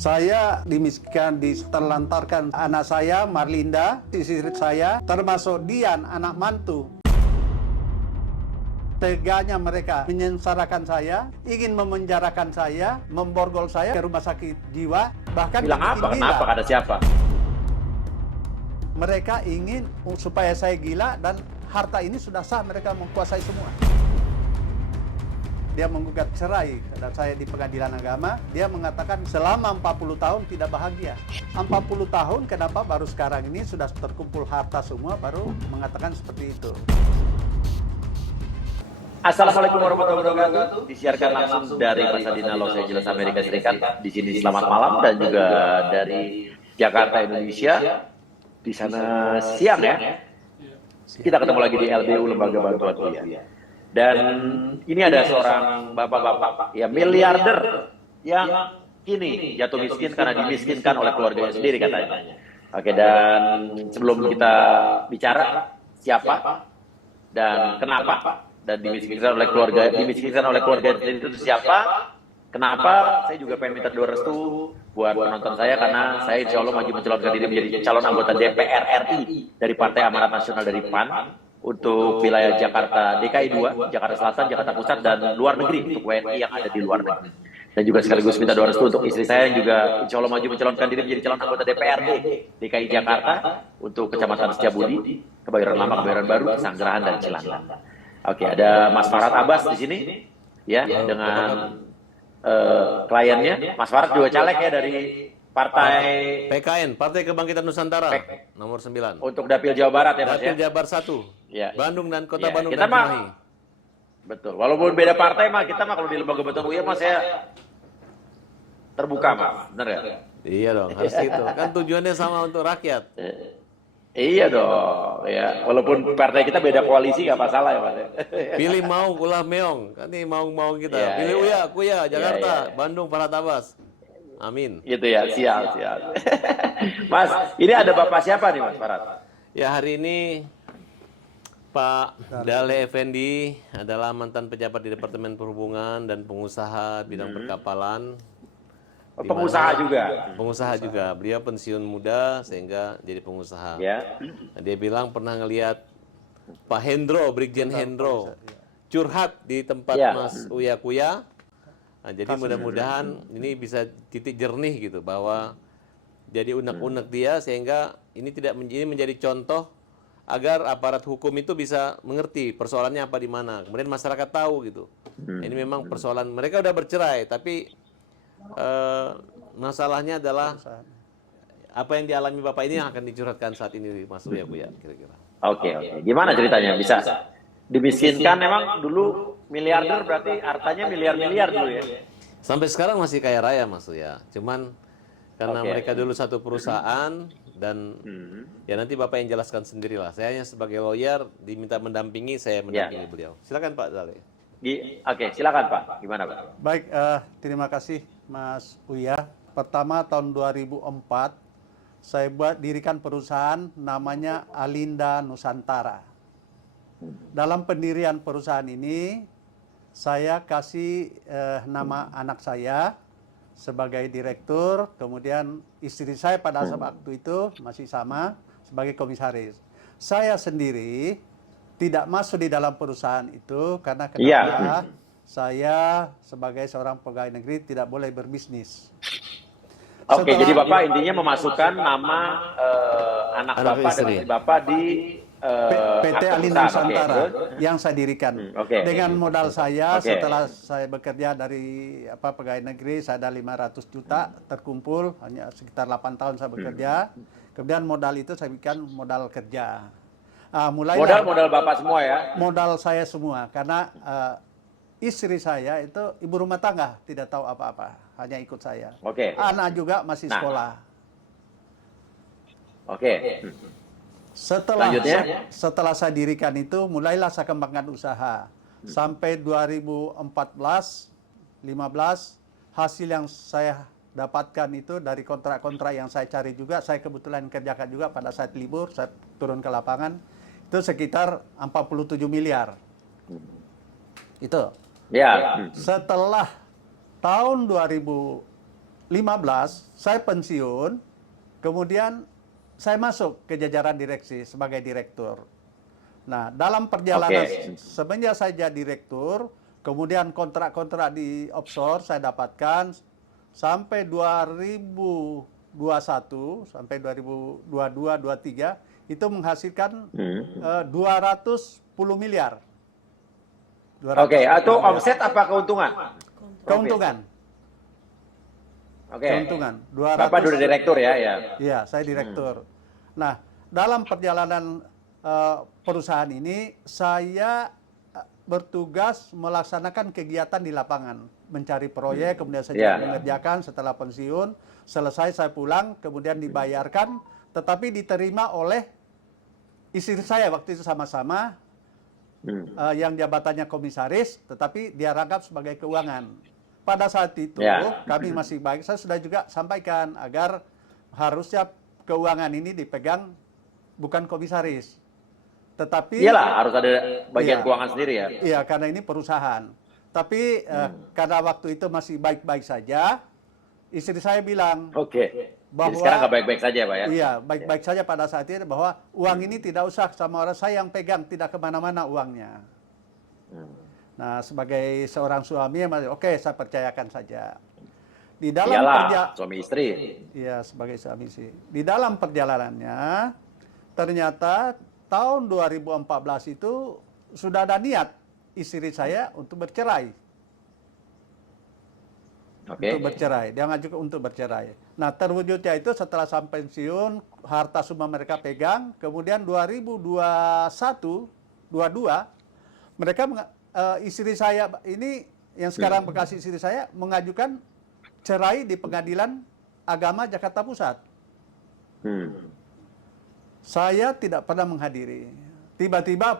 Saya dimiskinkan, diterlantarkan anak saya, Marlinda, istri saya, termasuk Dian, anak mantu. Teganya mereka menyengsarakan saya, ingin memenjarakan saya, memborgol saya ke rumah sakit jiwa, bahkan bilang apa? Kenapa? Kata siapa? Mereka ingin supaya saya gila dan harta ini sudah sah, mereka menguasai semua. Dia menggugat cerai dan saya di pengadilan agama, dia mengatakan selama 40 tahun tidak bahagia. 40 tahun kenapa baru sekarang ini sudah terkumpul harta semua baru mengatakan seperti itu. Assalamualaikum warahmatullahi wabarakatuh. Disiarkan langsung dari Pasadena, Los Angeles, Amerika Serikat. Di sini selamat malam dan juga dari Jakarta, Indonesia. Di sana siang ya. Kita ketemu lagi di LBU, Lembaga Bantuan Kuliah. Dan ini ada seorang bapak-bapak ya miliarder yang kini jatuh miskin karena dimiskinkan oleh keluarganya sendiri katanya. Oke, dan sebelum kita bicara siapa dan kenapa dan dimiskinkan oleh keluarga sendiri itu siapa? Kenapa? Saya juga pengen minta doa restu buat penonton saya karena saya insya Allah maju mencalonkan diri menjadi calon anggota DPR RI dari Partai Amanat Nasional dari PAN untuk wilayah Jakarta DKI 2, Jakarta Selatan, Jakarta Pusat, dan luar negeri untuk WNI yang ada di luar negeri. Dan juga sekaligus minta doa restu untuk istri saya yang juga insya Allah maju mencalonkan diri menjadi calon anggota DPRD DKI Jakarta untuk Kecamatan Setiabudi, Kebayoran Lama, Kebayoran Baru, Sanggerahan, dan Cilandak. Oke, ada Mas Farad Abbas di sini, ya, dengan kliennya. Mas Farad juga caleg ya dari Partai PKN, Partai Kebangkitan Nusantara, nomor 9. Untuk Dapil Jawa Barat ya Mas Dapil ya? Jabar 1, Ya. Bandung dan Kota Ya, Bandung kita dan mah, Cimahi. betul, walaupun beda partai mah, kita mah kalau di Lembaga Bantuan Kuliah mah saya terbuka Mas, bener ya? Iya dong, harus gitu. Kan tujuannya sama untuk rakyat. Iya dong, ya. Walaupun partai kita beda koalisi nggak masalah ya Mas. Pilih mau, ulah meong. Kan ini mau kita. Iya, Pilih iya. Uya, Kuya, Jakarta, Iya. Bandung, Farad Abbas. Amin. Gitu ya, siap. Mas, ini ada Bapak siapa nih Mas Farad? Ya, hari ini Pak Dale Effendi adalah mantan pejabat di Departemen Perhubungan dan pengusaha bidang perkapalan. Oh, pengusaha juga. Pengusaha juga. Beliau pensiun muda sehingga jadi pengusaha. Ya. Nah, dia bilang pernah ngelihat Pak Hendro, Brigjen Hendro, curhat di tempat Ya. Mas Uya Kuya. Nah, jadi mudah-mudahan ini bisa titik jernih gitu bahwa jadi unek-unek dia sehingga ini tidak ini menjadi contoh agar aparat hukum itu bisa mengerti persoalannya apa di mana. Kemudian masyarakat tahu gitu. Ini memang persoalan mereka udah bercerai tapi masalahnya adalah apa yang dialami Bapak ini yang akan dicurhatkan saat ini Mas Uya Kuya kira-kira. Oke. Gimana ceritanya? Bisa dimiskinkan memang dulu miliarder berarti hartanya miliar-miliar dulu ya? Sampai sekarang masih kaya raya Mas Uya. Cuman karena Oke. mereka dulu satu perusahaan dan ya nanti Bapak yang jelaskan sendirilah. Saya hanya sebagai lawyer diminta mendampingi, saya mendampingi beliau. Silakan Pak Dale. Oke, silakan Pak. Gimana Pak? Baik, terima kasih Mas Uya. Pertama tahun 2004 saya dirikan perusahaan namanya Alinda Nusantara. Dalam pendirian perusahaan ini saya kasih nama anak saya sebagai direktur, kemudian istri saya pada waktu itu masih sama sebagai komisaris. Saya sendiri tidak masuk di dalam perusahaan itu karena kenapa? Saya sebagai seorang pegawai negeri tidak boleh berbisnis. Oke, jadi Bapak intinya memasukkan nama anak Anak Bapak istri. dan istri Bapak di PT hak Alinda perusahaan, Nusantara oke. yang saya dirikan. Oke. Dengan modal saya Oke. setelah saya bekerja dari pegawai negeri, saya ada 500 juta terkumpul, hanya sekitar 8 tahun saya bekerja. Kemudian modal itu saya bikin modal kerja. Modal Bapak semua ya? Modal saya semua karena istri saya itu ibu rumah tangga, tidak tahu apa-apa, hanya ikut saya. Oke. Anak juga masih Nah. sekolah. Oke. Selanjutnya? Setelah saya dirikan itu, mulailah saya kembangkan usaha. Sampai 2014, 15, hasil yang saya dapatkan itu dari kontrak-kontrak yang saya cari juga, saya kebetulan kerjakan juga pada saat libur, saya turun ke lapangan, itu sekitar 47 miliar. Itu. Ya. Setelah tahun 2015 saya pensiun, kemudian saya masuk ke jajaran direksi sebagai direktur. Nah, dalam perjalanan semenjak saya jadi direktur, kemudian kontrak-kontrak di offshore saya dapatkan sampai 2021 sampai 2022-23 itu menghasilkan 210 miliar. Oke, atau omset apa keuntungan? Keuntungan. Oke. Keuntungan. Bapak dulu direktur ya, ya. Iya, saya direktur. Nah, dalam perjalanan perusahaan ini saya bertugas melaksanakan kegiatan di lapangan, mencari proyek, kemudian saya mengerjakan setelah pensiun, selesai saya pulang, kemudian dibayarkan, tetapi diterima oleh istri saya waktu itu sama-sama, yang jabatannya komisaris, tetapi dia rangkap sebagai keuangan. Pada saat itu kami masih baik, saya sudah juga sampaikan agar harusnya keuangan ini dipegang bukan komisaris. Tetapi iyalah harus ada bagian keuangan sendiri ya. Iya, karena ini perusahaan. Tapi karena waktu itu masih baik-baik saja, istri saya bilang bahwa jadi sekarang nggak baik-baik saja, Pak ya? Iya, baik-baik saja pada saat itu, bahwa uang ini tidak usah sama orang, saya yang pegang, tidak kemana-mana uangnya. Nah, sebagai seorang suami, oke, saya percayakan saja. Di dalam suami istri. Iya, sebagai suami istri. Di dalam perjalanannya, ternyata tahun 2014 itu sudah ada niat istri saya untuk bercerai. Untuk bercerai, dia ngajukan untuk bercerai. Nah, terwujudnya itu setelah sampai pensiun, harta semua mereka pegang. Kemudian 2021-22, mereka istri saya ini yang sekarang bekas istri saya mengajukan cerai di Pengadilan Agama Jakarta Pusat. Saya tidak pernah menghadiri. Tiba-tiba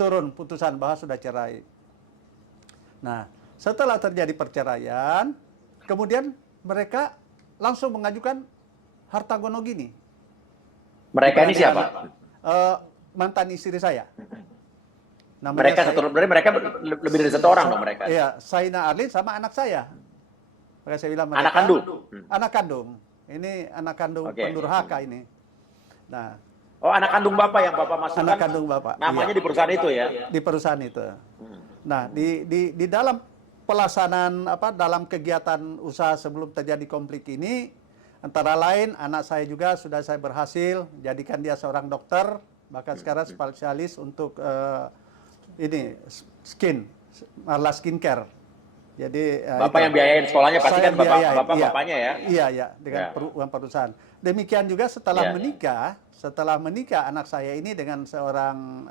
turun putusan bahwa sudah cerai. Nah, setelah terjadi perceraian, kemudian mereka langsung mengajukan harta gonogini. Mereka ini siapa? Mantan istri saya. Mereka lebih dari satu orang dong mereka. Iya, Saina Arlin sama anak saya. Maka saya bilang anak kandung. Anak kandung. Ini anak kandung pendurhaka ini. Nah, anak kandung Bapak yang Bapak masukkan. Anak kandung Bapak. Namanya di perusahaan itu ya. Di perusahaan itu. Nah, di dalam pelaksanaan dalam kegiatan usaha sebelum terjadi konflik ini, antara lain anak saya juga sudah saya berhasil jadikan dia seorang dokter, bahkan sekarang spesialis untuk Marla Skincare. Jadi Bapak yang biayain sekolahnya pasti kan bapaknya ya? Iya, dengan uang perusahaan. Demikian juga setelah menikah anak saya ini dengan seorang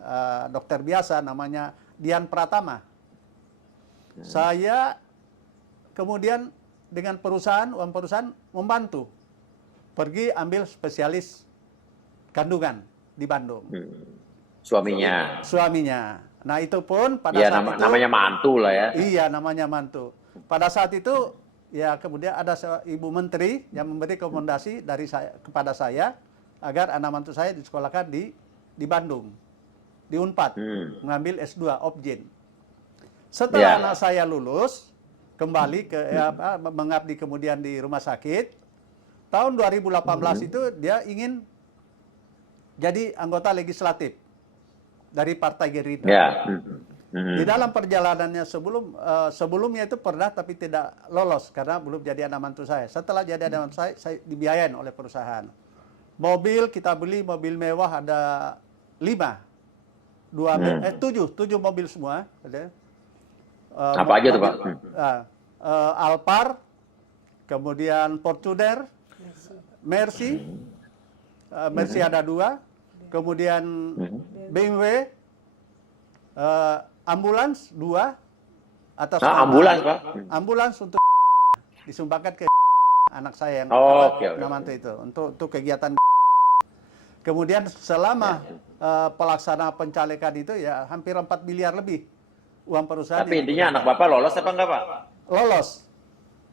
dokter biasa namanya Dian Pratama. Saya kemudian dengan uang perusahaan membantu pergi ambil spesialis kandungan di Bandung. Suaminya. Nah, itu pun pada saat itu namanya mantu lah ya. Iya, namanya mantu. Pada saat itu ya kemudian ada Ibu Menteri yang memberi rekomendasi dari saya kepada saya agar anak mantu saya disekolahkan di Bandung, di Unpad, mengambil S2 Objin. Setelah anak saya lulus, kembali ke mengabdi kemudian di rumah sakit. Tahun 2018 itu dia ingin jadi anggota legislatif dari Partai Gerindra. Di dalam perjalanannya sebelumnya itu pernah tapi tidak lolos karena belum jadi anak mantu saya. Setelah jadi anak mantu saya dibiayain oleh perusahaan. Mobil kita beli mobil mewah ada 7 mobil semua. Apa aja tuh Pak? Alphard, kemudian Fortuner, Mercy, Mercy ada 2, kemudian BMW, ambulans 2 atas ambulans Pak? Ambulans untuk disumbangkan ke anak saya yang mantu itu untuk kegiatan. Kemudian selama pelaksana pencalekan itu ya hampir 4 miliar lebih uang perusahaan. Tapi intinya anak Bapak lolos apa enggak Pak? Lolos.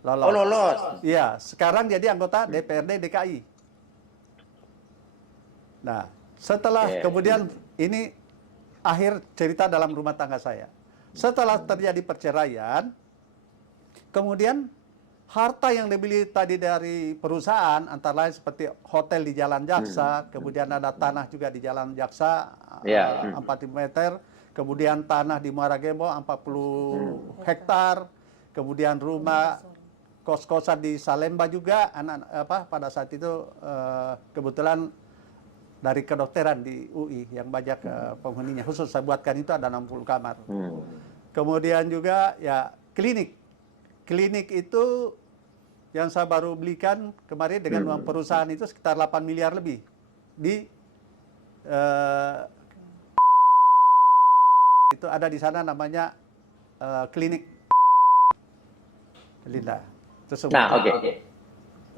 Lolos. Iya, sekarang jadi anggota DPRD DKI. Nah, setelah kemudian ini akhir cerita dalam rumah tangga saya. Setelah terjadi perceraian, kemudian harta yang dibeli tadi dari perusahaan, antara lain seperti hotel di Jalan Jaksa, kemudian ada tanah juga di Jalan Jaksa, Ya. 40 meter, kemudian tanah di Muara Gembong 40 hektar, kemudian rumah kos-kosan di Salemba juga, pada saat itu kebetulan dari kedokteran di UI yang banyak penghuninya, khusus saya buatkan itu ada 60 kamar. Kemudian juga ya klinik itu yang saya baru belikan kemarin dengan uang perusahaan itu sekitar 8 miliar lebih di itu ada di sana namanya klinik Linda. Tersebut. Nah,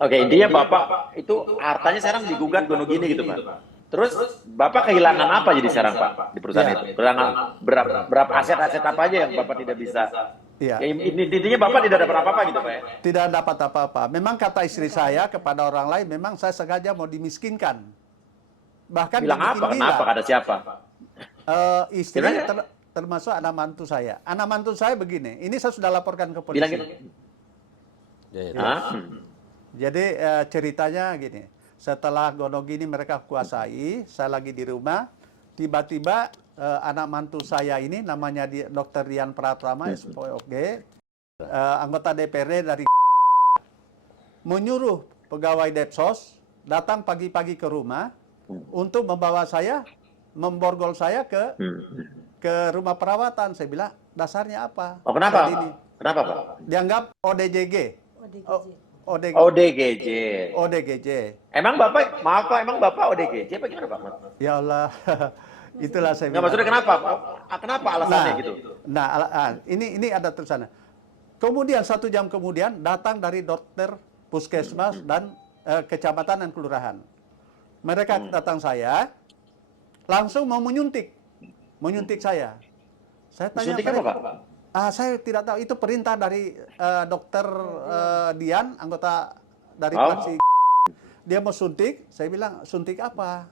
oke, intinya Bapak itu hartanya sekarang digugat Gonogini gitu, Pak. Terus Bapak kehilangan apa jadi sekarang, Pak, di perusahaan itu? Kehilangan berapa aset-aset apa aja yang Bapak tidak bisa? Iya. Ya, intinya Bapak tidak dapat apa-apa gitu, Pak ya? Tidak dapat apa-apa. Memang kata istri saya kepada orang lain, memang saya sengaja mau dimiskinkan. Bahkan Bilang apa? Kenapa? Kata siapa? Istri termasuk anak mantu saya. Anak mantu saya begini, ini saya sudah laporkan ke polisi. Bilang gitu. Jadi ceritanya gini, setelah Gonogini mereka kuasai, saya lagi di rumah, tiba-tiba anak mantu saya ini namanya Dr. Rian Pratama, SPOG, anggota DPRD dari menyuruh pegawai Depsos datang pagi-pagi ke rumah untuk membawa saya, memborgol saya ke rumah perawatan. Saya bilang, dasarnya apa? Oh, kenapa? Ini Kenapa, Pak? dianggap ODGJ. ODGJ. Emang Bapak, maaf Pak, emang Bapak ODGJ apa gimana, Pak? Ya Allah, itulah saya Nggak, bilang. maksudnya kenapa? Kenapa alasannya gitu? Ini ada tulisannya. Kemudian 1 jam kemudian datang dari dokter puskesmas dan kecamatan dan kelurahan. Mereka datang saya, langsung mau menyuntik saya. Saya tanya Suntik apa, Pak? Saya tidak tahu, itu perintah dari dokter Dian, anggota dari fraksi. Dia mau suntik, saya bilang, suntik apa?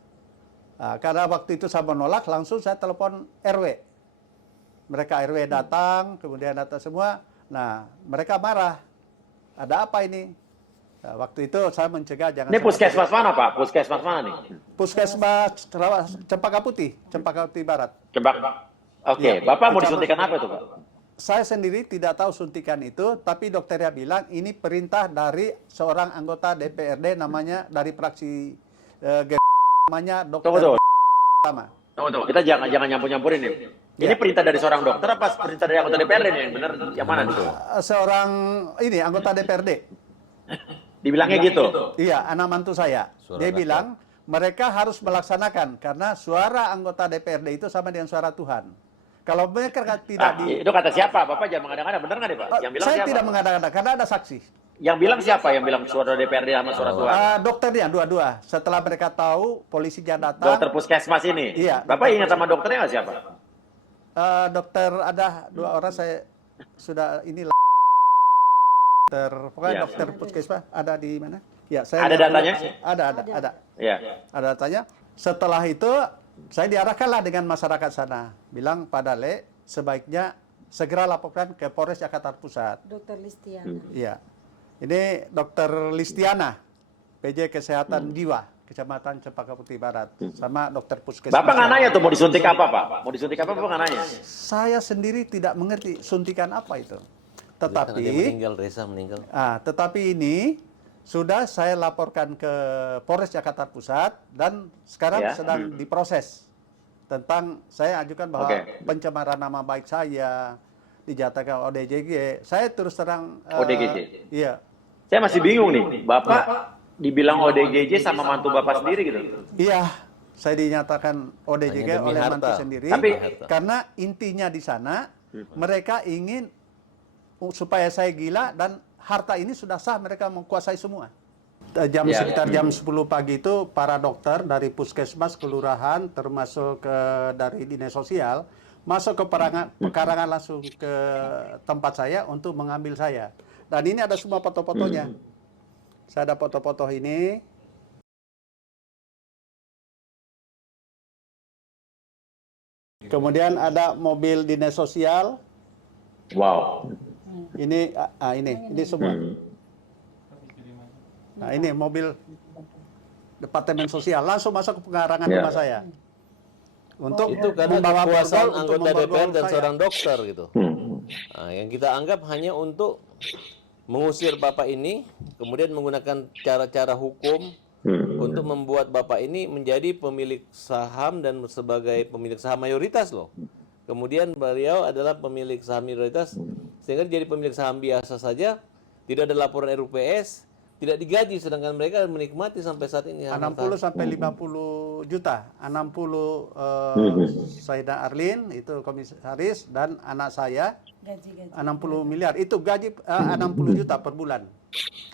Karena waktu itu saya menolak, langsung saya telepon RW. Mereka RW datang, kemudian datang semua. Nah, mereka marah. Ada apa ini? Nah, waktu itu saya mencegah jangan. Ini puskesmas mana, Pak? Puskesmas mana nih? Puskesmas Cempaka Putih Barat. Oke, Ya, Bapak mau kecamatan. disuntikan apa itu, Pak? Saya sendiri tidak tahu suntikan itu, tapi dokternya bilang ini perintah dari seorang anggota DPRD namanya dari fraksi namanya dokter. Tunggu. Sama. Tunggu. Kita jangan nyampur-nyampurin nih. Ini perintah dari seorang dokter apa perintah dari anggota DPRD nih? Yang benar yang mana nih? Seorang ini anggota DPRD. Dibilangnya gitu. Iya, anak mantu saya. Dia bilang mereka harus melaksanakan karena suara anggota DPRD itu sama dengan suara Tuhan. Kalau mereka tidak Itu kata siapa? Bapak jangan mengada-ngada, benar nggak nih, Pak? Yang bilang saya siapa? tidak mengada-ngada karena ada saksi. Yang bilang siapa? Yang bilang suara DPRD sama suara Tuhan? Dokternya dua-dua. Setelah mereka tahu, polisinya datang. Dokter puskesmas ini? Iya. Bapak ingat sama dokternya nggak siapa? Dokter ada 2 orang saya sudah inilah. Pokoknya Ya. dokter puskesmas ada di mana? Ya, saya Ada datanya? Ada. Iya. Ada datanya. Setelah itu saya diarahkanlah dengan masyarakat sana. Bilang pada Le, sebaiknya segera laporkan ke Polres Jakarta Pusat. Dokter Listiana. Iya. Ini Dokter Listiana, PJ Kesehatan Jiwa, Kecamatan Cempaka Putih Barat, sama dokter puskesmas. Bapak nggak nanya tuh mau disuntik apa, Pak? Mau disuntik apa, Bapak nggak nanya? Saya sendiri tidak mengerti suntikan apa itu. Karena dia Tetapi, Reza meninggal. tetapi ini sudah saya laporkan ke Polres Jakarta Pusat dan sekarang Ya. sedang diproses. Tentang saya ajukan bahwa pencemaran nama baik saya dijatakan ODGJ. Saya terus terang ODGJ? Iya. Saya masih bingung nih. Bapak dibilang ODGJ sama mantu Bapak sendiri gitu. Iya, saya dinyatakan ODGJ Hanya demi oleh harta. mantu sendiri. Tapi- karena intinya di sana mereka ingin supaya saya gila dan harta ini sudah sah, mereka menguasai semua. Sekitar jam 10 pagi itu para dokter dari puskesmas, kelurahan, termasuk dari dinas sosial masuk ke pekarangan langsung ke tempat saya untuk mengambil saya. Dan ini ada semua foto-fotonya. Saya ada foto-foto ini. Kemudian ada mobil dinas sosial. Wow. Ini semua. Nah, ini mobil Departemen Sosial langsung masuk ke pekarangan rumah saya. Untuk Itu karena membawa kekuasaan borgol, untuk anggota memborgol DPR dan saya. seorang dokter gitu. Nah, yang kita anggap hanya untuk mengusir Bapak ini, kemudian menggunakan cara-cara hukum untuk membuat Bapak ini menjadi pemilik saham dan sebagai pemilik saham mayoritas loh. Kemudian beliau adalah pemilik saham mayoritas, sehingga jadi pemilik saham biasa saja, tidak ada laporan RUPS, tidak digaji, sedangkan mereka menikmati sampai saat ini. 60 sampai 50 juta. 60 Sayyidah Arlin itu komisaris dan anak saya Gaji-gaji. 60 miliar. Itu gaji 60 juta per bulan.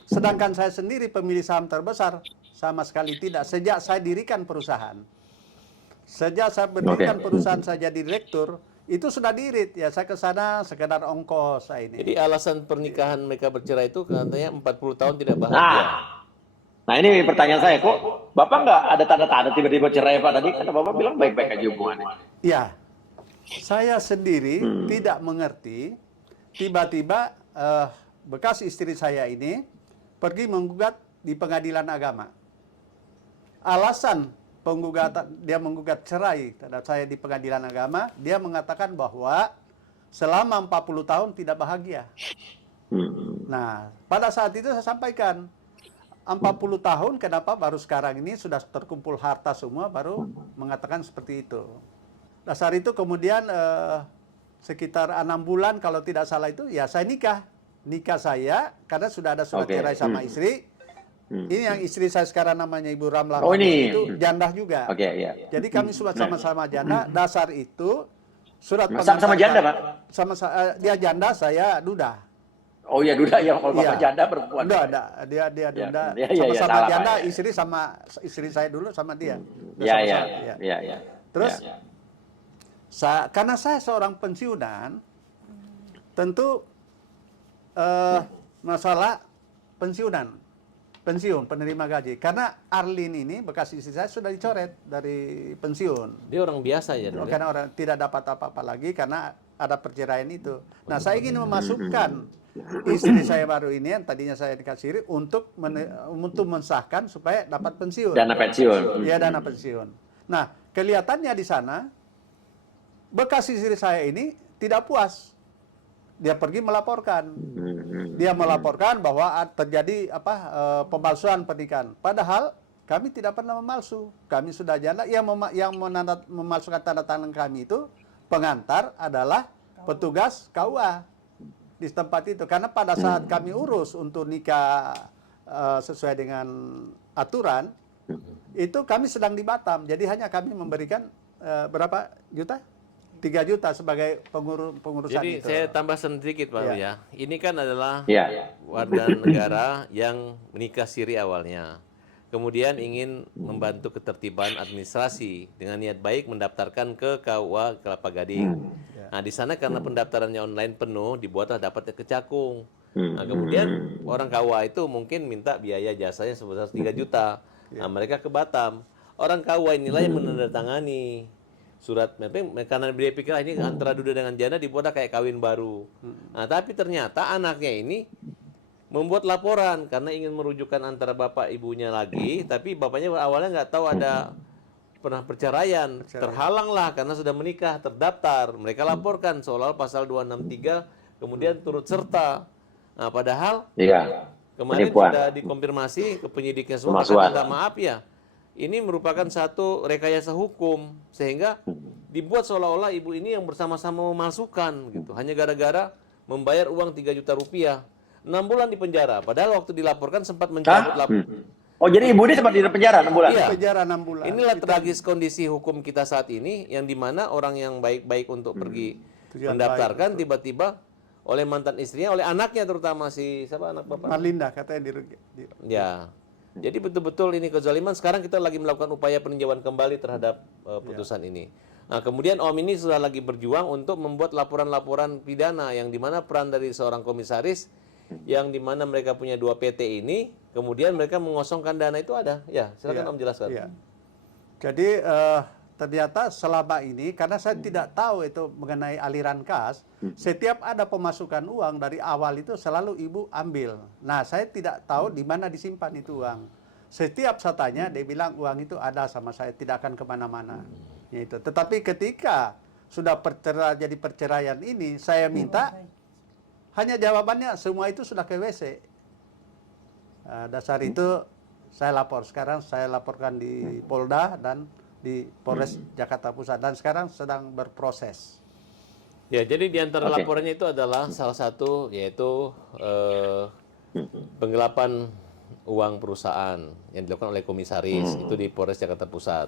Sedangkan saya sendiri pemilik saham terbesar sama sekali tidak sejak saya dirikan perusahaan. Sejak saya berdirikan perusahaan saya jadi direktur, itu sudah diirit ya, saya ke sana sekedar ongkos saya ini. Jadi alasan pernikahan mereka bercerai itu katanya 40 tahun tidak bahagia. Nah ini pertanyaan saya, kok Bapak nggak ada tanda-tanda tiba-tiba cerai Pak tadi? Kata Bapak bilang baik-baik aja hubungannya. Ya, saya sendiri tidak mengerti, tiba-tiba bekas istri saya ini pergi menggugat di pengadilan agama. Alasan dia menggugat cerai terhadap saya di pengadilan agama, dia mengatakan bahwa selama 40 tahun tidak bahagia. Nah, pada saat itu saya sampaikan, 40 tahun kenapa baru sekarang ini sudah terkumpul harta semua baru mengatakan seperti itu. Dasar itu kemudian sekitar 6 bulan kalau tidak salah itu ya saya nikah. Nikah saya karena sudah ada surat cerai sama istri. Ini yang istri saya sekarang namanya Ibu Ramlah. Oh, ini. Itu janda juga. Oke, iya. Jadi kami sudah sama-sama janda. Dasar itu surat Sama-sama janda, Pak? Dia janda, saya duda. Oh iya duda ya, kalau Bapak Iya. janda perempuan. Duda, dia duda. Iya, Sama-sama salah, Pak, janda, ya. istri sama istri saya dulu sama dia. Iya, iya. Sama-sama, ya. Iya, iya. Terus Iya. karena saya seorang pensiunan, tentu masalah pensiun penerima gaji. Karena Arlin ini bekas istri saya sudah dicoret dari pensiun. Dia orang biasa ya dulu. Karena orang tidak dapat apa-apa lagi karena ada perceraian itu. Nah, saya ingin memasukkan istri saya baru ini yang tadinya saya dikasih untuk mensahkan supaya dapat pensiun. Dana pensiun. Ya, dana pensiun. Nah, kelihatannya di sana bekas istri saya ini tidak puas. Dia pergi melaporkan. Dia melaporkan bahwa terjadi pemalsuan pernikahan. Padahal kami tidak pernah memalsu. Kami sudah janda. Yang memalsukan tanda tangan kami itu pengantar adalah petugas KUA di tempat itu. Karena pada saat kami urus untuk nikah sesuai dengan aturan, itu kami sedang di Batam. Jadi hanya kami memberikan berapa juta? 3 juta sebagai pengurusan Jadi itu. saya tambah sedikit Pak ya. Ini kan adalah Iya. warga negara yang menikah siri awalnya. Kemudian ingin membantu ketertiban administrasi dengan niat baik mendaftarkan ke KUA Kelapa Gading. Nah, di sana karena pendaftarannya online penuh, dibuatlah dapatnya ke Cakung. Nah, kemudian orang KUA itu mungkin minta biaya jasanya sebesar 3 juta. Nah, mereka ke Batam. Orang KUA inilah yang menandatangani surat, karena dia pikir ini antara duda dengan janda dibuat kayak kawin baru. Nah, tapi ternyata anaknya ini membuat laporan karena ingin merujukkan antara bapak ibunya lagi, tapi bapaknya awalnya nggak tahu ada pernah perceraian, terhalang lah karena sudah menikah, terdaftar. Mereka laporkan seolah pasal 263 kemudian turut serta. Nah, padahal kemarin sudah dikonfirmasi ke penyidiknya semua, minta maaf ya. Ini merupakan satu rekayasa hukum sehingga dibuat seolah-olah ibu ini yang bersama-sama memalsukan gitu. Hanya gara-gara membayar uang 3 juta rupiah. 6 bulan di penjara. Padahal waktu dilaporkan sempat mencabut laporan. Oh jadi ibu ini sempat di penjara 6 bulan? Iya. Penjara 6 bulan. Inilah tragis kondisi hukum kita saat ini yang dimana orang yang baik-baik untuk pergi mendaftarkan tiba-tiba oleh mantan istrinya, oleh anaknya terutama siapa anak bapak? Marlinda katanya Ya. Jadi betul-betul ini kezaliman. Sekarang kita lagi melakukan upaya peninjauan kembali terhadap putusan ini. Nah, kemudian Om ini sudah lagi berjuang untuk membuat laporan-laporan pidana yang dimana peran dari seorang komisaris yang dimana mereka punya 2 PT ini, kemudian mereka mengosongkan dana itu ada. Ya, silakan Om jelaskan. Iya. Jadi ternyata selama ini, karena saya tidak tahu itu mengenai aliran kas, setiap ada pemasukan uang dari awal itu selalu ibu ambil. Nah, saya tidak tahu di mana disimpan itu uang. Setiap saya tanya, dia bilang uang itu ada sama saya, tidak akan kemana-mana. Itu. Tetapi ketika sudah jadi perceraian ini, saya minta, hanya jawabannya semua itu sudah ke WC. Dasar itu saya lapor. Sekarang saya laporkan di Polda dan di Polres Jakarta Pusat, dan sekarang sedang berproses. Ya, jadi di antara laporannya itu adalah salah satu yaitu penggelapan uang perusahaan yang dilakukan oleh komisaris itu di Polres Jakarta Pusat.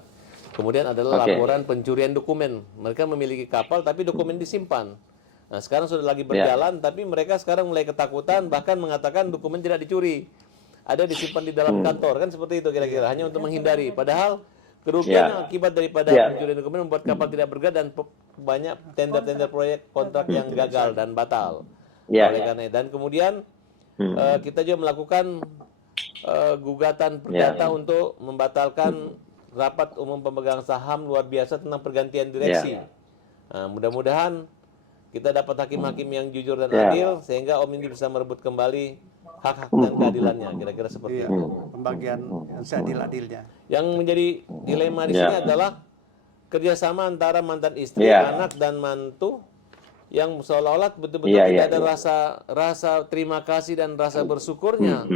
Kemudian adalah laporan pencurian dokumen. Mereka memiliki kapal tapi dokumen disimpan. Nah, sekarang sudah lagi berjalan tapi mereka sekarang mulai ketakutan, bahkan mengatakan dokumen tidak dicuri. Ada disimpan di dalam kantor, kan seperti itu kira-kira, hanya untuk menghindari. Padahal kerugian akibat daripada pencurian dokumen membuat kapal tidak bergerak dan banyak tender-tender proyek kontrak yang gagal dan batal. Oleh karena dan kemudian kita juga melakukan gugatan perdata untuk membatalkan rapat umum pemegang saham luar biasa tentang pergantian direksi. Nah, mudah-mudahan kita dapat hakim-hakim yang jujur dan adil sehingga Om ini bisa merebut kembali hak-hak dan keadilannya, kira-kira seperti itu. Pembagian yang seadil-adilnya. Yang menjadi dilema di sini adalah kerjasama antara mantan istri, anak dan mantu yang seolah-olah betul-betul tidak ada rasa terima kasih dan rasa bersyukurnya.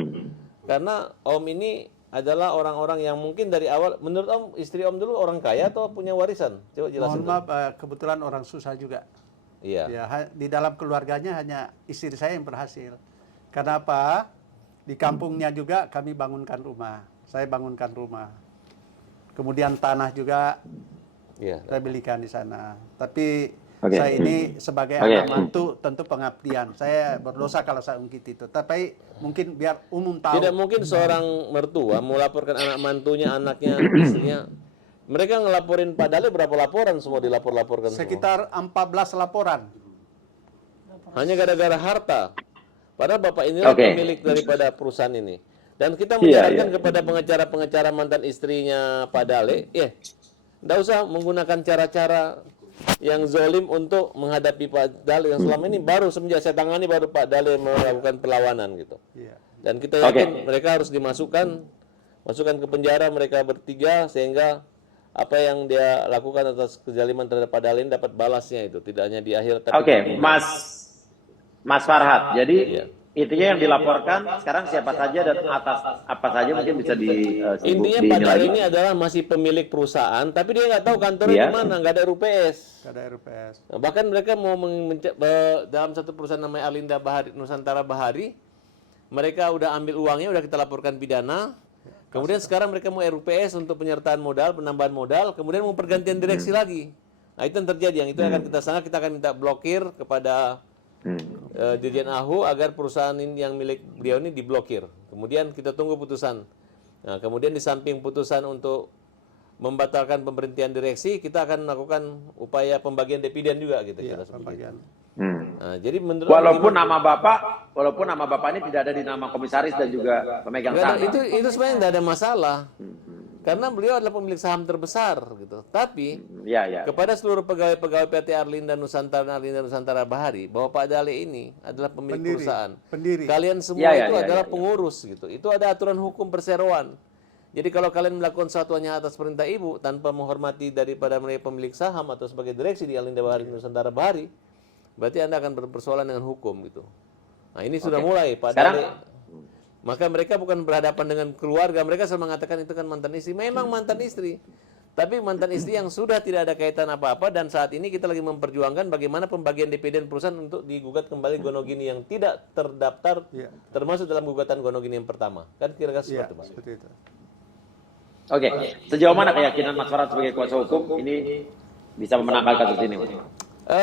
Karena Om ini adalah orang-orang yang mungkin dari awal, menurut Om, istri Om dulu orang kaya atau punya warisan? Coba jelasin. Mohon maaf, kebetulan orang susah juga. Iya. Ya, di dalam keluarganya hanya istri saya yang berhasil. Kenapa? Di kampungnya juga kami bangunkan rumah. Saya bangunkan rumah. Kemudian tanah juga saya belikan di sana. Tapi saya ini sebagai anak mantu tentu pengabdian. Saya berdosa kalau saya ungkit itu. Tapi mungkin biar umum tahu. Tidak mungkin seorang mertua melaporkan anak mantunya, anaknya, istrinya. Mereka ngelaporin Pak Dale berapa laporan semua dilapor-laporkan semua? Sekitar 14 laporan. Hanya gara-gara harta. Padahal Bapak inilah pemilik daripada perusahaan ini. Dan kita menyarankan kepada pengacara-pengacara mantan istrinya Pak Dale, tidak usah menggunakan cara-cara yang zolim untuk menghadapi Pak Dale yang selama ini baru semenjak saya tangani baru Pak Dale melakukan perlawanan gitu. Dan kita yakin mereka harus masukkan ke penjara mereka bertiga sehingga apa yang dia lakukan atas kezaliman terhadap Pak Dale ini dapat balasnya itu, tidak hanya di akhir tapi Mas Farhad, jadi intinya yang dilaporkan sekarang siapa saja dan atas apa saja mungkin bisa intinya Pak Dale ini adalah masih pemilik perusahaan, tapi dia nggak tahu kantornya di mana, nggak ada RUPS. Nah, bahkan mereka mau dalam satu perusahaan namanya Alinda Bahari, Nusantara Bahari, mereka udah ambil uangnya, udah kita laporkan pidana. Kemudian sekarang mereka mau RUPS untuk penyertaan modal, penambahan modal, kemudian mau pergantian direksi lagi. Nah, itu yang terjadi, yang itu akan kita akan minta blokir kepada Dirjen AHU agar perusahaan ini yang milik beliau ini diblokir. Kemudian kita tunggu putusan. Nah, kemudian di samping putusan untuk membatalkan pemberhentian direksi, kita akan melakukan upaya pembagian dividen juga gitu. Nah, jadi menurut walaupun nama Bapak ini tidak ada di nama komisaris dan juga pemegang saham. Itu sebenarnya tidak ada masalah. Karena beliau adalah pemilik saham terbesar gitu. Tapi kepada seluruh pegawai-pegawai PT Arlinda Nusantara dan Arlinda Nusantara Bahari bahwa Pak Dale ini adalah pemilik perusahaan. Kalian semua itu adalah pengurus gitu. Itu ada aturan hukum perseroan. Jadi kalau kalian melakukan sesuatu hanya atas perintah ibu tanpa menghormati daripada mereka pemilik saham atau sebagai direksi di Arlinda Bahari Nusantara Bahari, berarti Anda akan berpersoalan dengan hukum gitu. Nah, ini sudah mulai Pak Dale. Maka mereka bukan berhadapan dengan keluarga, mereka selalu mengatakan itu kan mantan istri. Memang mantan istri, tapi mantan istri yang sudah tidak ada kaitan apa-apa. Dan saat ini kita lagi memperjuangkan bagaimana pembagian dividen perusahaan untuk digugat kembali Gonogini yang tidak terdaftar, termasuk dalam gugatan Gonogini yang pertama. Kan kira-kira seperti itu. Oke, sejauh mana keyakinan Mas Farhad sebagai kuasa hukum ini bisa memenangkan kasus ini, Mas?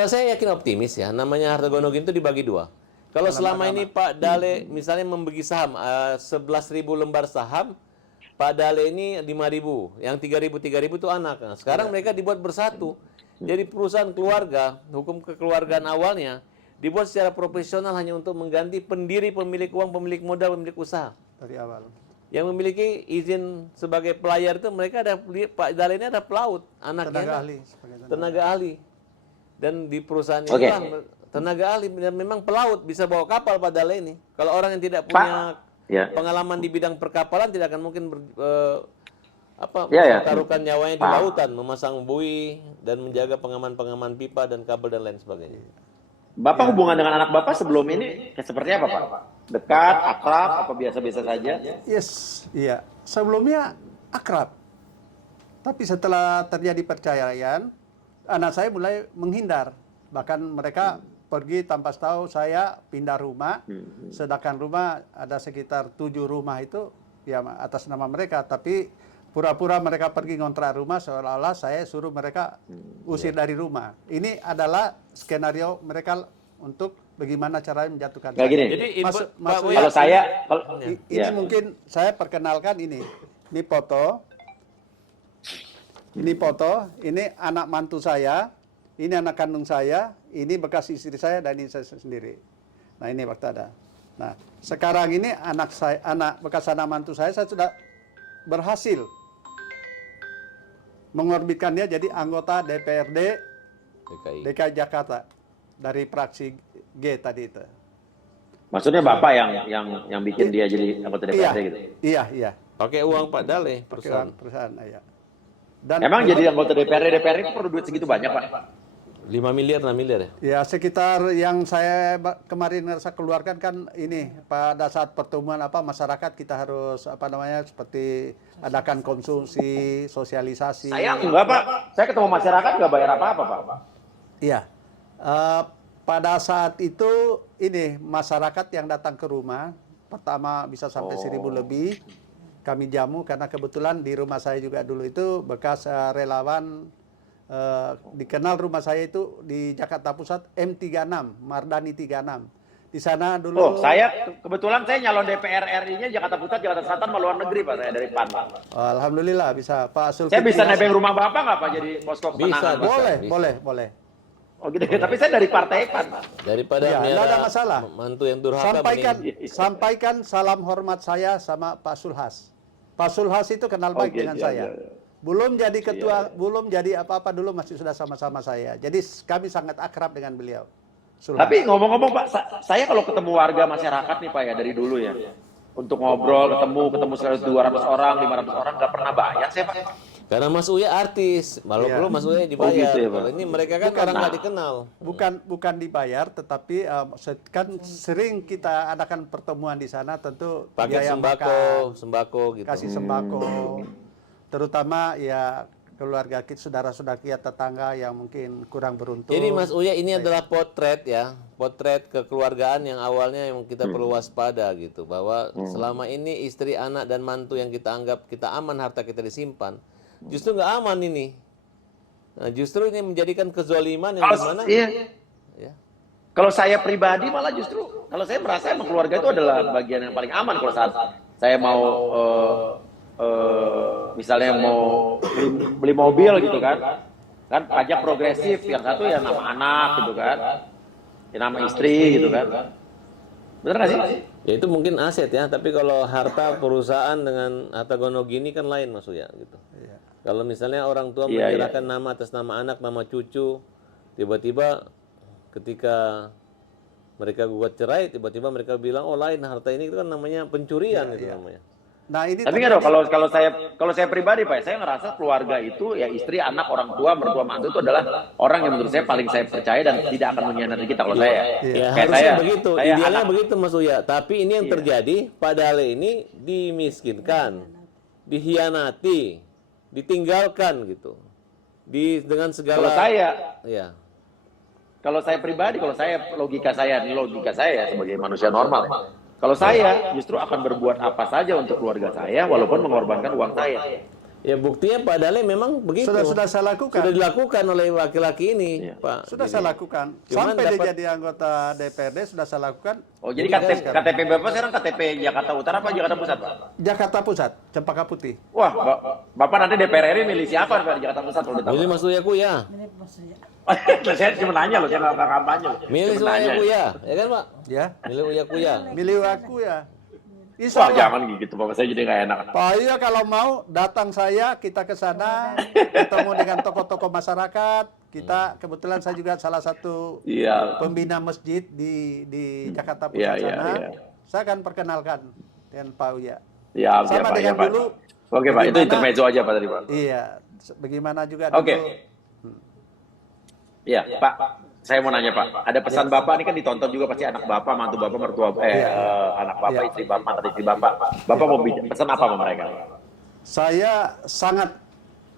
Saya yakin optimis ya. Namanya harta Gonogini itu dibagi dua. Kalau selama ini Pak Dale misalnya membagi saham 11.000 lembar saham, Pak Dale ini 5.000, yang 3.000 itu anak. Nah, sekarang mereka dibuat bersatu. Jadi perusahaan keluarga, hukum kekeluargaan awalnya dibuat secara profesional hanya untuk mengganti pendiri, pemilik uang, pemilik modal, pemilik usaha. Dari awal. yang memiliki izin sebagai pelayar itu mereka ada, Pak Dale ini ada pelaut, anaknya Tenaga ada ahli. Sebagai tenaga ahli. Dan di perusahaan Oke. inilah tenaga ahli dan memang pelaut bisa bawa kapal Pak Dale ini. Kalau orang yang tidak punya Ya. pengalaman di bidang perkapalan tidak akan mungkin Ya, ya. taruhkan nyawanya di Paham. lautan, memasang buoy dan menjaga pengaman-pengaman pipa dan kabel dan lain sebagainya. Bapak hubungan dengan anak Bapak sebelum ini seperti apa, Pak? Dekat, akrab, apa biasa-biasa saja? Yes, iya. Sebelumnya akrab. Tapi setelah terjadi perceraian, anak saya mulai menghindar. Bahkan mereka pergi tanpa tahu saya pindah rumah. Sedangkan rumah ada sekitar 7 rumah itu ya atas nama mereka. Tapi pura-pura mereka pergi ngontrak rumah seolah-olah saya suruh mereka usir dari rumah. Ini adalah skenario mereka untuk bagaimana caranya menjatuhkan Kayak gini. Jadi Masuk- Pak masuk- Buya, Kalau saya, kalau Ini ya. mungkin saya perkenalkan ini. Ini foto. Ini foto, ini anak mantu saya, ini anak kandung saya, ini bekas istri saya dan ini saya sendiri. Nah, ini waktu ada. Nah, sekarang ini anak saya, bekas anak mantu saya sudah berhasil mengorbitkannya jadi anggota DPRD DKI. DKI Jakarta dari fraksi G tadi itu. Maksudnya Bapak yang bikin dia jadi anggota Iya, DPRD gitu. iya. Pakai uang Pak Dale Perusahaan, perusahaan. iya. Dan Emang jadi anggota DPRD itu perlu duit segitu banyak, Pak? 5 miliar, 6 miliar ya? ya sekitar yang saya kemarin ngerasa keluarkan kan ini pada saat pertemuan masyarakat kita harus seperti adakan konsumsi, sosialisasi. Saya enggak, Pak. Saya ketemu masyarakat enggak bayar apa-apa, Pak. Iya. Pada saat itu ini masyarakat yang datang ke rumah pertama bisa sampai 1.000 lebih kami jamu karena kebetulan di rumah saya juga dulu itu bekas relawan dikenal rumah saya itu di Jakarta Pusat M36 Mardani 36 di sana dulu. Oh, kebetulan saya nyalon DPR RI-nya Jakarta Pusat, Jakarta Selatan, luar negeri, Pak. Saya dari PAN, Pak. Alhamdulillah bisa Pak Sulki. Saya bisa nebeng rumah Bapak nggak, Pak, jadi posko ketenangan? Pak? Boleh, Bisa. boleh. Oh gitu. Tapi saya dari partai PAN, Pak. Daripada Ya, nggak ada masalah. mantu yang durhaka Sampaikan salam hormat saya sama Pak Sulhas. Pak Sulhas itu kenal baik Oke, dengan iya, saya. iya. Belum jadi ketua, belum jadi apa-apa dulu masih sudah sama-sama saya. Jadi kami sangat akrab dengan beliau. Sulhas. Tapi ngomong-ngomong, Pak, saya kalau ketemu warga masyarakat nih, Pak, ya dari dulu ya, untuk ngobrol, ketemu sekali 200 orang, 500 orang, nggak pernah bayar saya, Pak. Karena Mas Uya artis, malu Iya. Mas Uya dibayar. Oh, gitu ya, Pak. Kalau ini mereka kan orang nggak dikenal. Bukan dibayar, tetapi kan sering kita adakan pertemuan di sana, tentu Paket biaya makan, sembako gitu. kasih sembako, terutama ya keluarga kita, saudara-saudara kita, tetangga yang mungkin kurang beruntung. Jadi Mas Uya ini adalah potret ya, potret kekeluargaan yang awalnya yang kita perlu waspada gitu, bahwa selama ini istri, anak dan mantu yang kita anggap kita aman, harta kita disimpan, justru nggak aman ini. Nah, justru ini menjadikan kezaliman yang dimana? Iya. Ya. Kalau saya pribadi malah justru, kalau saya merasa emang keluarga itu adalah bagian yang paling aman kalau saat saya mau misalnya mau beli mobil gitu kan pajak progresif, yang satu ya nama anak gitu kan, ya nama istri gitu kan, bener nggak sih? Ya itu mungkin aset ya, tapi kalau harta perusahaan dengan harta gono gini kan lain Mas Uya gitu. Kalau misalnya orang tua Iya, menyerahkan nama atas nama anak, nama cucu, tiba-tiba ketika mereka gugat cerai, tiba-tiba mereka bilang oh lain harta ini, itu kan namanya pencurian itu namanya. Nah ini Tapi nggak dong, kalau saya pribadi, Pak, saya ngerasa keluarga itu ya istri, anak, orang tua, mertua, mantu itu adalah orang yang menurut saya paling saya percaya dan tidak akan mengkhianati kita kalau saya. Ya Kayak harusnya begitu, saya idealnya anak- begitu Mas Uya. Tapi ini yang terjadi, Pak Dale ini dimiskinkan, dihianati, ditinggalkan gitu, dengan segala. Kalau saya pribadi, logika saya sebagai manusia normal, ya. Kalau saya justru akan berbuat apa saja untuk keluarga saya, walaupun mengorbankan uang saya. Ya buktinya Pak Dale memang begitu. sudah saya lakukan. Sudah dilakukan oleh laki-laki ini, Iya. Pak. Sudah Jadi, saya lakukan. Cuman Sampai dia dapat- jadi anggota DPRD sudah saya lakukan. Oh, jadi KTP Bapak sekarang KTP Jakarta Utara apa Jakarta Pusat, Pak? Jakarta Pusat, Cempaka Putih. Wah, Bapak nanti DPR RI milih siapa Pak di Jakarta Pusat kalau Milih ditanya? Mas Uya Kuya. Saya cuma nanya loh, saya nggak kampanye loh. Milih Cuma Uya nanya. Kuya, ya kan Pak? Ya, Milih Uya Kuya. milih aku ya. Insya Wah, Allah. jangan gitu, Bapak. Saya jadi nggak enak. Pak Uya kalau mau datang saya, kita ke sana, ketemu dengan tokoh-tokoh masyarakat. Kita kebetulan saya juga salah satu Iya. pembina masjid di Jakarta Iya, Pusat iya, sana. iya. Saya akan perkenalkan dengan Pak Uya. Ya, Sama Pak, dengan Pak. dulu. Oke, Pak. Itu bagaimana- intermezzo aja, Pak, tadi, Pak. Iya, bagaimana juga Oke. dulu. Iya, Pak. Saya mau nanya, Pak. Ada pesan Bapak ini kan ditonton juga pasti anak Bapak, mantu Bapak, mertua anak Bapak, Iya. istri Bapak, mantan istri Bapak. Bapak mau pesan apa sama mereka? Saya sangat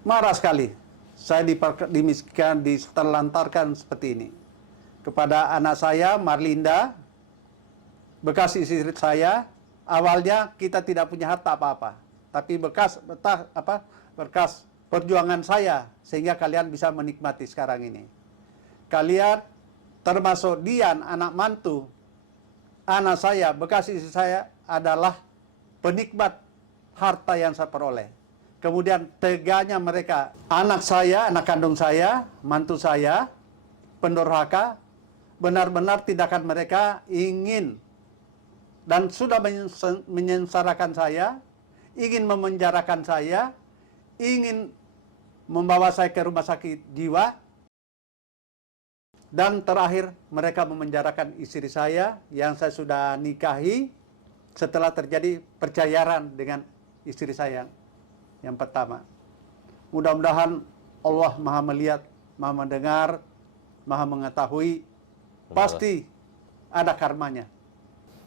marah sekali. Saya dimiskinkan, diterlantarkan seperti ini. Kepada anak saya, Marlinda, bekas istri saya, awalnya kita tidak punya harta apa-apa. Tapi berkas perjuangan saya, sehingga kalian bisa menikmati sekarang ini. Kalian, termasuk Dian, anak mantu, anak saya, bekas istri saya, adalah penikmat harta yang saya peroleh. Kemudian teganya mereka, anak saya, anak kandung saya, mantu saya, pendurhaka, benar-benar tindakan mereka ingin dan sudah menyengsarakan saya, ingin memenjarakan saya, ingin membawa saya ke rumah sakit jiwa, dan terakhir mereka memenjarakan istri saya yang saya sudah nikahi setelah terjadi perceraian dengan istri saya yang pertama. Mudah-mudahan Allah Maha melihat, Maha mendengar, Maha mengetahui, pasti ada karmanya.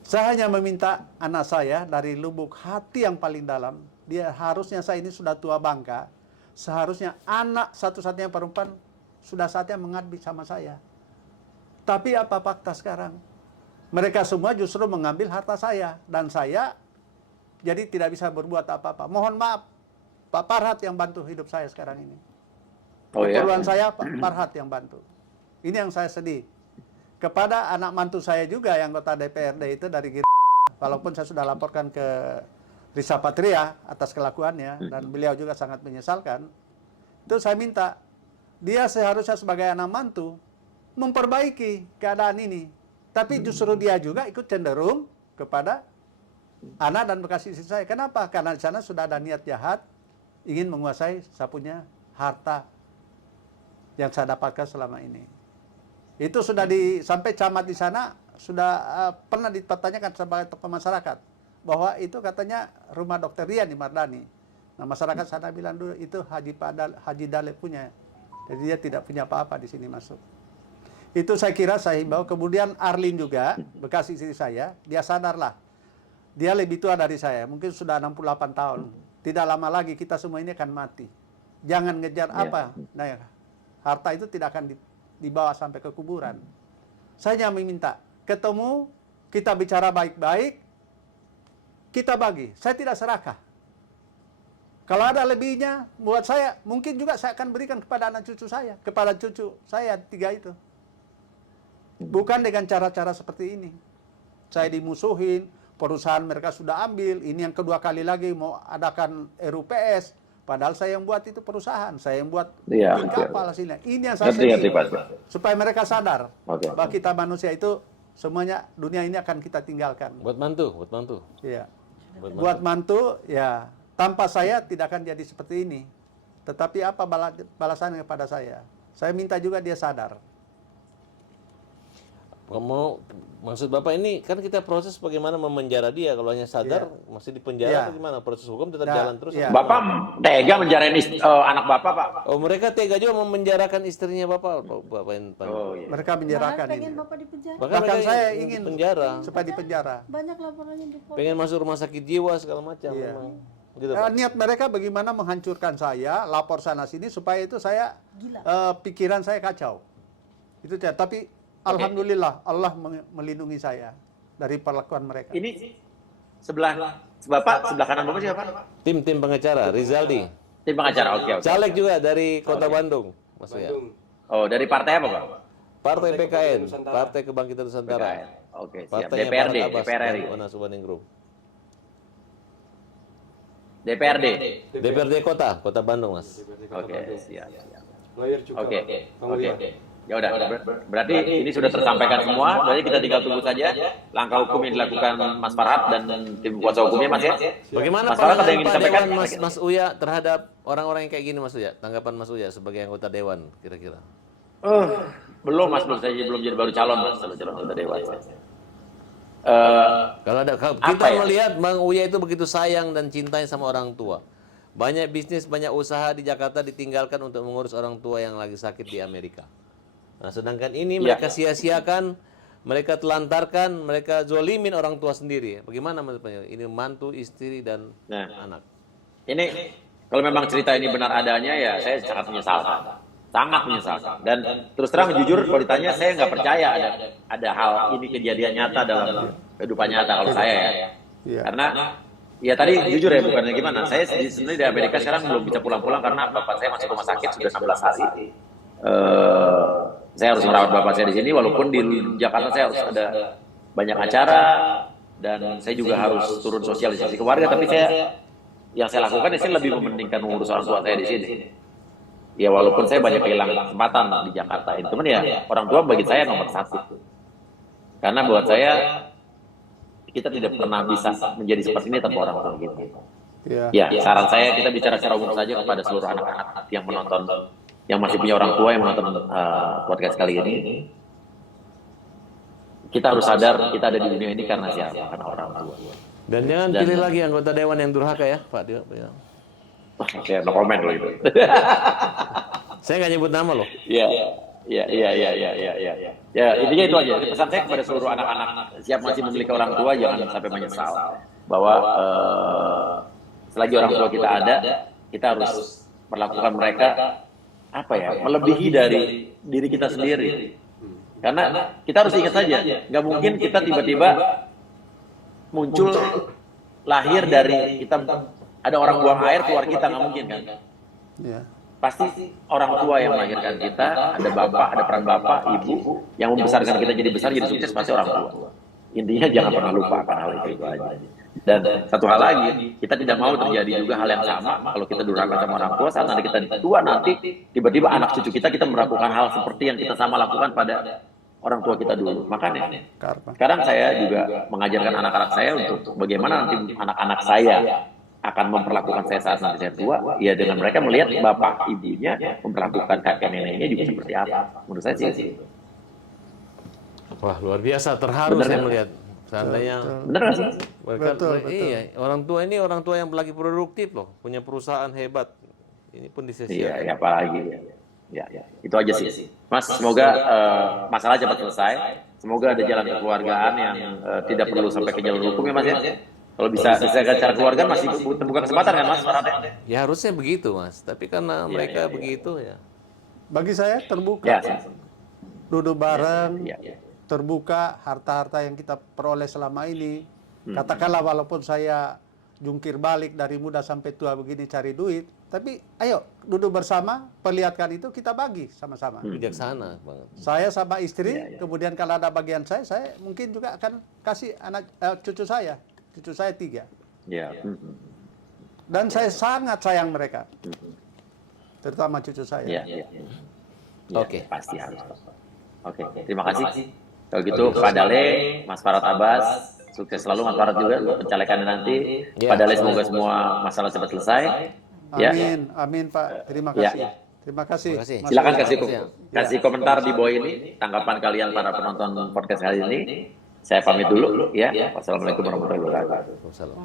Saya hanya meminta anak saya dari lubuk hati yang paling dalam, dia harusnya saya ini sudah tua bangka, seharusnya anak satu-satunya perempuan sudah saatnya mengabdi sama saya. Tapi apa fakta sekarang? Mereka semua justru mengambil harta saya, dan saya jadi tidak bisa berbuat apa-apa. Mohon maaf, Pak Farhat yang bantu hidup saya sekarang ini. Oh, ya? Keperluan saya Pak Farhat yang bantu. Ini yang saya sedih. Kepada anak mantu saya juga yang anggota DPRD itu dari walaupun saya sudah laporkan ke Risa Patria atas kelakuannya, dan beliau juga sangat menyesalkan. Itu saya minta, dia seharusnya sebagai anak mantu memperbaiki keadaan ini. Tapi justru dia juga ikut cenderung kepada anak dan bekas istri saya. Kenapa? Karena di sana sudah ada niat jahat, ingin menguasai sapunya harta yang saya dapatkan selama ini. Itu sudah sampai camat di sana sudah pernah dipertanyakan sebagai tokoh masyarakat bahwa itu katanya rumah Dokter Rian di Mardani. Nah, masyarakat sana bilang dulu itu Haji Dale punya. Jadi dia tidak punya apa-apa di sini masuk. Itu saya kira saya himbau. Kemudian Arlin juga, bekas istri saya, dia sadarlah. Dia lebih tua dari saya, mungkin sudah 68 tahun. Tidak lama lagi kita semua ini akan mati. Jangan ngejar apa. Nah, harta itu tidak akan dibawa sampai ke kuburan. Saya hanya meminta, ketemu, kita bicara baik-baik, kita bagi. Saya tidak serakah. Kalau ada lebihnya, buat saya, mungkin juga saya akan berikan kepada anak cucu saya, kepada cucu saya 3 itu. Bukan dengan cara-cara seperti ini. Saya dimusuhin, perusahaan mereka sudah ambil, ini yang kedua kali lagi mau adakan RUPS, padahal saya yang buat itu perusahaan, saya yang buat kapal hasilnya. Ini yang saya sedih, supaya mereka sadar bahwa kita manusia itu semuanya dunia ini akan kita tinggalkan. Buat mantu. Iya. Buat mantu, ya tanpa saya tidak akan jadi seperti ini. Tetapi apa balasannya kepada saya? Saya minta juga dia sadar. Maksud Bapak ini kan kita proses bagaimana memenjara dia, kalau hanya sadar masih dipenjara atau gimana? Proses hukum tetap jalan terus. Bapak tega menjarain anak Bapak, Pak? Oh, mereka tega juga memenjarakan istrinya Bapak. Iya. Mereka menjarakan ini. Bapak dipenjara. Bahkan saya ingin penjara. supaya dipenjara. Banyak laporannya di Pengen masuk rumah sakit jiwa segala macam. Iya. Memang. Gitu, Pak. Niat mereka bagaimana menghancurkan saya, lapor sana sini supaya itu saya pikiran saya kacau. Itu saja. Tapi alhamdulillah Allah melindungi saya dari perlakuan mereka. Ini sebelah kanan Bapak siapa? Tim pengacara Rizaldi. Tim pengacara, oke. Caleg juga dari Kota Bandung, Mas Uya. Oh, dari partai apa, Pak? Partai PKN, Partai Kebangkitan Nusantara. Oke, siap. Partainya DPRD, Barat Abbas DPR dan RI. Ona Subaningrum. DPRD. DPRD Kota Bandung, Mas. Oke, siap. Lawyer juga. Oke. Ya udah, berarti ini sudah tersampaikan semua. Berarti kita tinggal tunggu saja langkah hukum yang dilakukan Mas Farhat dan tim kuasa hukumnya, Mas ya. Bagaimana Mas Farhat ada pandangan yang ingin Pak disampaikan? Dewan Mas Uya terhadap orang-orang yang kayak gini Mas Uya? Tanggapan Mas Uya sebagai anggota dewan kira-kira? Belum Mas, belum jadi baru calon Mas, calon anggota dewan. Kalau kita Apa ya? melihat Bang Uya itu begitu sayang dan cintanya sama orang tua. Banyak bisnis, banyak usaha di Jakarta ditinggalkan untuk mengurus orang tua yang lagi sakit di Amerika. Nah, sedangkan ini mereka sia-siakan, mereka telantarkan, mereka zolimin orang tua sendiri. Bagaimana menurut Pak? Ini mantu, istri, dan Nah, anak. ini kalau memang cerita ini benar adanya ya saya sangat menyesalkan. Sangat menyesalkan. Dan terus terang jujur kalau ditanya saya nggak percaya ada hal ini kejadian nyata dalam kehidupan nyata kalau saya ya. Iya. Karena ya tadi jujur ya bukannya gimana. Saya sebenarnya di Amerika sekarang belum bisa pulang-pulang karena bapak saya masih rumah sakit sudah 16 hari. Saya harus merawat bapak saya di sini walaupun di Jakarta saya harus ada banyak acara dan saya juga harus turun sosialisasi ke warga, tapi yang saya lakukan ya saya lebih mementingkan mengurus orang tua saya di sini. Ya walaupun saya banyak kehilangan kesempatan di Jakarta ini, teman ya orang tua bagi saya nomor satu. Karena buat saya kita tidak pernah bisa menjadi seperti ini tanpa orang tua kita. Iya. Ya, saran saya kita bicara secara umum saja kepada seluruh anak-anak yang menonton, yang masih punya orang tua yang menonton podcast kali ini. Kita harus sadar kita ada di dunia ini karena siapa? Karena orang tua. Dan jangan pilih lagi anggota dewan yang durhaka ya, Pak. Saya no komen loh itu. Saya nggak nyebut nama loh. Iya. Ya, intinya itu aja. Pesan saya kepada seluruh anak-anak siap masih memiliki orang tua jangan sampai menyesal bahwa selagi orang tua kita ada, kita harus melakukan mereka apa ya, melebihi dari diri kita sendiri. Karena kita harus ingat saja, nggak mungkin kita tiba-tiba muncul lahir dari kita ada orang buang air keluar kita, nggak mungkin kan? Iya. Pasti orang tua yang melahirkan kita, ada bapak, ada peran bapak, ibu yang membesarkan kita jadi besar, jadi sukses pasti orang tua. Intinya jangan pernah lupakan hal itu aja. Dan satu hal lagi, kita tidak mau terjadi juga hal yang sama kalau kita durhaka sama orang tua saat nanti kita tua nanti tiba-tiba anak cucu kita melakukan hal seperti yang kita sama lakukan pada orang tua kita dulu. Makanya sekarang saya juga mengajarkan anak-anak saya untuk bagaimana nanti anak-anak saya akan memperlakukan saya saat nanti saya tua, ya dengan mereka melihat bapak ibunya memperlakukan kakek neneknya juga seperti apa. Menurut saya sih. Wah, luar biasa, terharu Bener, saya kan? melihat. Seandainya Bener nggak sih? mereka, Betul. iya, orang tua ini orang tua yang lagi produktif loh, punya perusahaan hebat. Ini pun Iya, disia-siakan. ya apalagi. Ya, itu aja sih. Mas, semoga masalah cepat selesai. Semoga ada jalan kekeluargaan yang tidak perlu sampai ke jalur hukum ya Mas ya. Kalau bisa cara keluarga masih terbuka kesempatan kan Mas? Ya harusnya begitu Mas, tapi karena mereka begitu ya. Bagi saya terbuka. Ya. Duduk bareng, Ya. terbuka harta-harta yang kita peroleh selama ini. Katakanlah walaupun saya jungkir balik dari muda sampai tua begini cari duit, tapi ayo duduk bersama, perlihatkan itu, kita bagi sama-sama. Bijaksana banget. Saya sama istri, kemudian kalau ada bagian saya mungkin juga akan kasih anak cucu saya 3. Ya. Dan saya sangat sayang mereka, terutama cucu saya. Ya. Oke. Pasti harus. Oke, terima kasih. Kalau gitu Pak Dale, Mas Farhat Abbas, sukses selalu Mas Farhat juga untuk pencalekannya nanti. Ya. Pak Dale semoga semua masalah cepat selesai. Ya. Amin Pak. Terima kasih. Terima kasih. Terima kasih. Mas Silakan Uya. kasih komentar di bawah ini tanggapan kalian para penonton podcast kali ini. Saya pamit dulu ya. Wassalamualaikum warahmatullahi wabarakatuh. Waalaikumsalam.